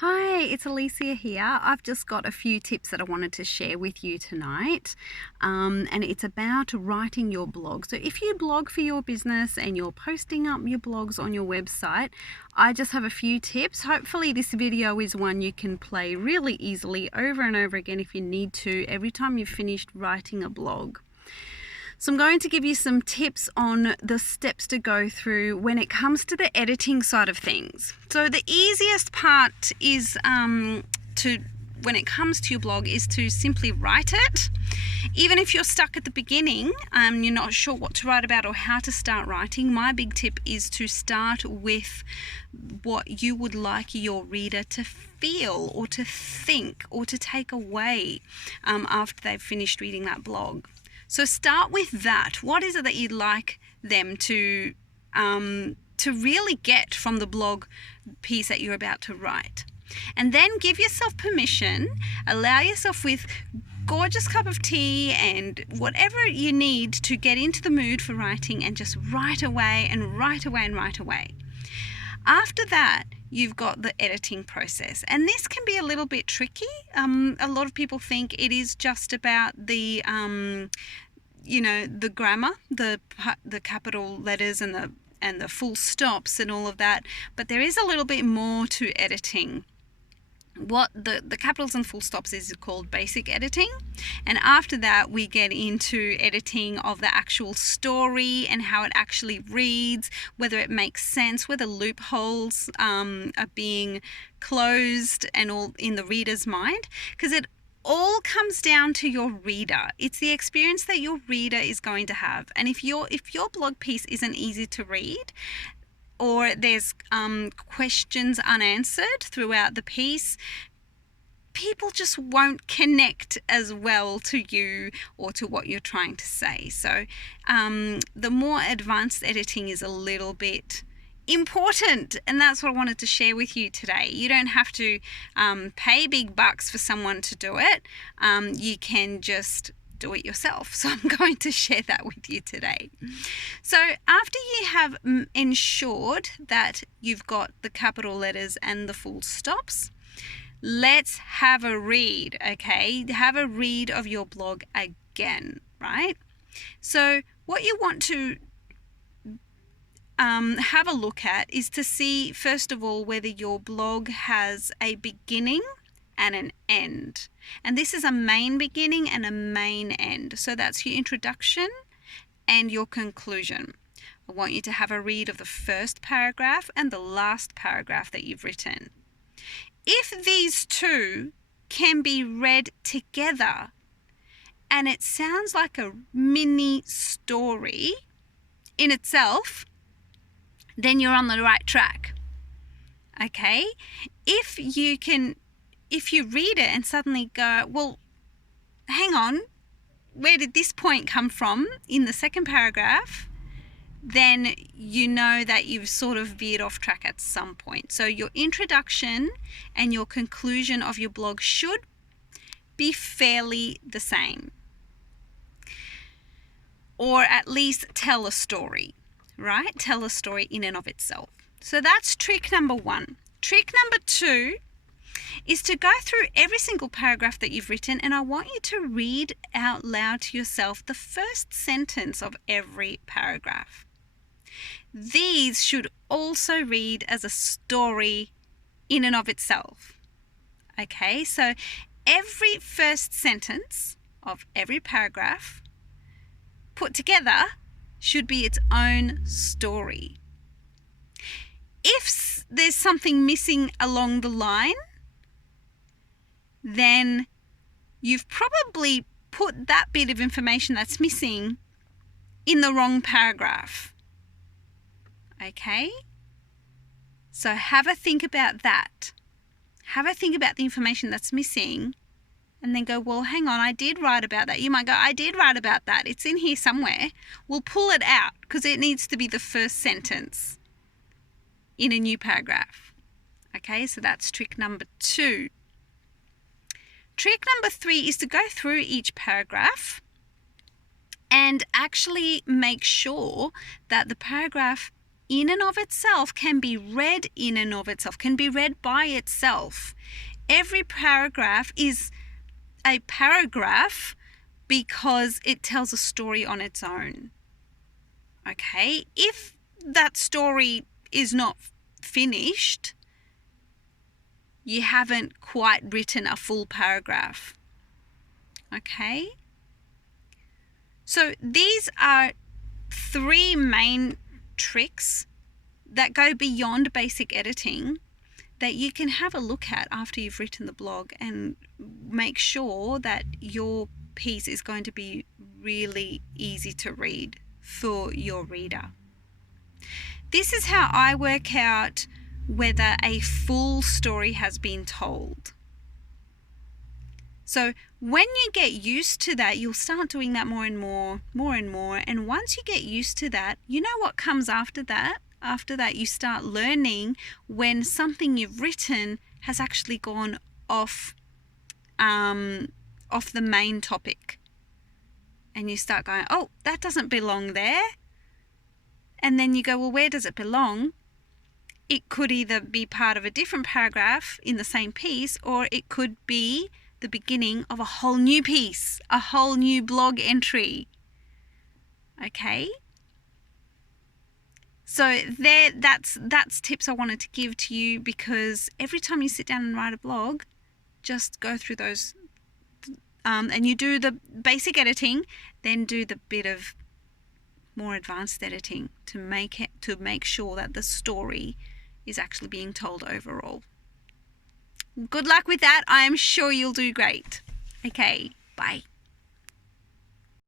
Hi, it's Alicia here. I've just got a few tips that I wanted to share with you tonight, and it's about writing your blog. So if you blog for your business and you're posting up your blogs on your website, I just have a few tips. Hopefully this video is one you can play really easily over and over again if you need to, every time you've finished writing a blog. So I'm going to give you some tips on the steps to go through when it comes to the editing side of things. So the easiest part is when it comes to your blog is to simply write it. Even if you're stuck at the beginning, you're not sure what to write about or how to start writing, my big tip is to start with what you would like your reader to feel or to think or to take away after they've finished reading that blog. So start with that. What is it that you'd like them to really get from the blog piece that you're about to write? And then give yourself permission, allow yourself with gorgeous cup of tea and whatever you need to get into the mood for writing and just write away and write away and write away. After that, you've got the editing process, and this can be a little bit tricky. A lot of people think it is just about the the grammar, the capital letters and the full stops and all of that, but there is a little bit more to editing. What the capitals and full stops is called basic editing, and after that we get into editing of the actual story and how it actually reads, whether it makes sense, whether loopholes are being closed and all in the reader's mind, because it all comes down to your reader. It's the experience that your reader is going to have, and if your blog piece isn't easy to read, or there's questions unanswered throughout the piece, people just won't connect as well to you or to what you're trying to say. So the more advanced editing is a little bit important, and that's what I wanted to share with you today. You don't have to pay big bucks for someone to do it. You can just do it yourself. So I'm going to share that with you today. So after you have ensured that you've got the capital letters and the full stops, let's have a read, okay? Have a read of your blog again, right? So what you want to have a look at is to see, first of all, whether your blog has a beginning and an end. And this is a main beginning and a main end. So that's your introduction and your conclusion. I want you to have a read of the first paragraph and the last paragraph that you've written. If these two can be read together and it sounds like a mini story in itself, then you're on the right track. Okay? If you read it and suddenly go, well, hang on, where did this point come from in the second paragraph? Then you know that you've sort of veered off track at some point. So your introduction and your conclusion of your blog should be fairly the same, or at least tell a story, right? Tell a story in and of itself. So that's trick number one. Trick number two is to go through every single paragraph that you've written, and I want you to read out loud to yourself the first sentence of every paragraph. These should also read as a story in and of itself. Okay, so every first sentence of every paragraph put together should be its own story. If there's something missing along the line, then you've probably put that bit of information that's missing in the wrong paragraph. Okay? So have a think about that. Have a think about the information that's missing, and then go, well, hang on, I did write about that. You might go, I did write about that. It's in here somewhere. We'll pull it out because it needs to be the first sentence in a new paragraph. Okay, so that's trick number two. Trick number three is to go through each paragraph and actually make sure that the paragraph in and of itself, can be read in and of itself, can be read by itself. Every paragraph is a paragraph because it tells a story on its own. Okay? If that story is not finished, you haven't quite written a full paragraph. Okay? So these are 3 main tricks that go beyond basic editing that you can have a look at after you've written the blog and make sure that your piece is going to be really easy to read for your reader. This is how I work out whether a full story has been told. So when you get used to that, you'll start doing that more and more. And once you get used to that, you know what comes after that? After that, you start learning when something you've written has actually gone off the main topic. And you start going, oh, that doesn't belong there. And then you go, well, where does it belong? It could either be part of a different paragraph in the same piece, or it could be the beginning of a whole new piece, a whole new blog entry. Okay? So that's tips I wanted to give to you, because every time you sit down and write a blog, just go through those and you do the basic editing, then do the bit of more advanced editing to make sure that the story is actually being told overall. Good luck with that. I'm sure you'll do great. Okay, bye.